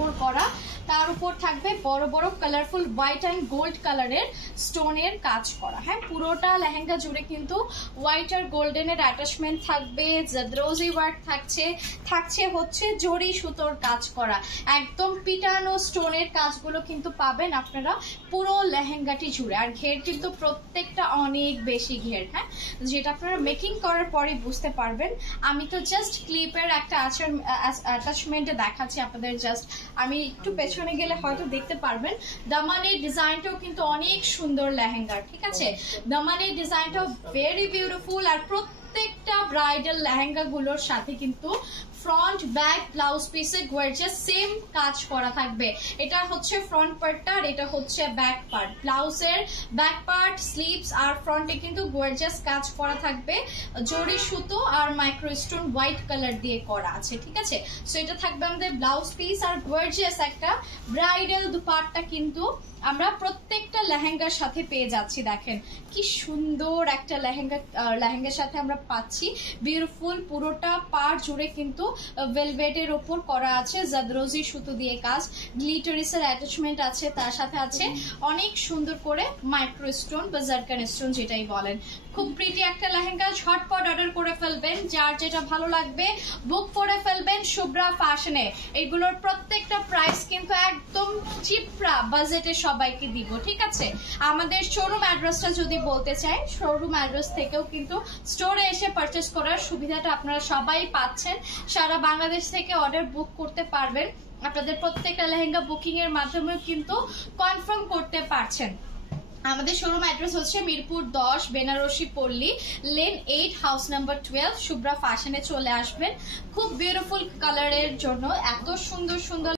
উপর করা, তার উপর থাকবে বড় বড় কালারফুল হোয়াইট অ্যান্ড গোল্ড কালারের স্টোনের কাজ করা। হ্যাঁ, পুরোটা লেহেঙ্গা জুড়ে কিন্তু হোয়াইট আর গোল্ডেনের অ্যাটাচমেন্ট থাকবে, জাদরোজি ওয়ার্ক থাকছে হচ্ছে জরি সুতোর কাজ করা, একদম পিটানো স্টোনের কাজগুলো কিন্তু পাবেন আপনারা পুরো লেহেঙ্গাটি জুড়ে। আর ঘের কিন্তু প্রত্যেকটা অনেক বেশি ঘের, হ্যাঁ, যেটা আপনারা মেকিং করার পরে বুঝতে পারবেন। আমি তো জাস্ট ক্লিপের একটা অ্যাটাচমেন্টে দেখাচ্ছি আপনাদের, জাস্ট আমি একটু পেছনে গেলে হয়তো দেখতে পারবেন। দামানের ডিজাইনটাও কিন্তু অনেক সুন্দর লেহেঙ্গার, ঠিক আছে, দামানের ডিজাইনটাও ভেরি বিউটিফুল। আর প্রত্যেকটা ব্রাইডাল লেহেঙ্গা গুলোর সাথে কিন্তু ফ্রন্ট ব্যাক ব্লাউজ পিসে গর্জিয়াস সেম কাজ করা থাকবে। এটা হচ্ছে ফ্রন্ট পার্টটা আর এটা হচ্ছে ব্যাক পার্ট। ব্লাউজের ব্যাক পার্ট, স্লিভস আর ফ্রন্টে কিন্তু গর্জিয়াস কাজ করা থাকবে, জরি সুতো আর মাইক্রোস্টোন হোয়াইট কালার দিয়ে করা আছে, ঠিক আছে। সো এটা থাকবে আমাদের ব্লাউজ পিস। আর গর্জিয়াস একটা ব্রাইডাল দুপাট্টা কিন্তু আমরা প্রত্যেকটা লেহেঙ্গার সাথে পেয়ে যাচ্ছি। দেখেন কি সুন্দর একটা লেহেঙ্গার সাথে আমরা পাচ্ছি। বিউটিফুল পুরোটা পাড় জুড়ে কিন্তু ভেলভেটের ওপর করা আছে, জাদরোজি সুতো দিয়ে কাজ, গ্লিটারিসের অ্যাটাচমেন্ট আছে, তার সাথে আছে অনেক সুন্দর করে মাইক্রো স্টোন বা জারকান স্টোন যেটাই বলেন। খুব প্রিটি একটা লেহেঙ্গা, ঝটপট অর্ডার করে ফেলবেন, যার যেটা ভালো লাগবে বুক করে ফেলবেন শুভ্রা ফ্যাশনে। এগুলোর প্রত্যেকটা প্রাইস কিন্তু একদম চিপরা বাজেটে সবাইকে দিব, ঠিক আছে। আমাদের শোরুম অ্যাড্রেসটা যদি বলতে চাই, শোরুম অ্যাড্রেস থেকেও কিন্তু স্টোরে এসে পারচেস করার সুবিধাটা আপনারা সবাই পাচ্ছেন। সারা বাংলাদেশ থেকে অর্ডার বুক করতে পারবেন, আপনাদের প্রত্যেকটা লেহেঙ্গা বুকিং এর মাধ্যমে কিন্তু কনফার্ম করতে পারছেন। আমাদের শোরুম অ্যাড্রেস হচ্ছে মিরপুর 10, বেনারসি পল্লী লেন 8, হাউস নাম্বার 12, শুভ্রা ফ্যাশনে চলে আসবেন। খুব বিউটিফুল কালারের জন্য এত সুন্দর সুন্দর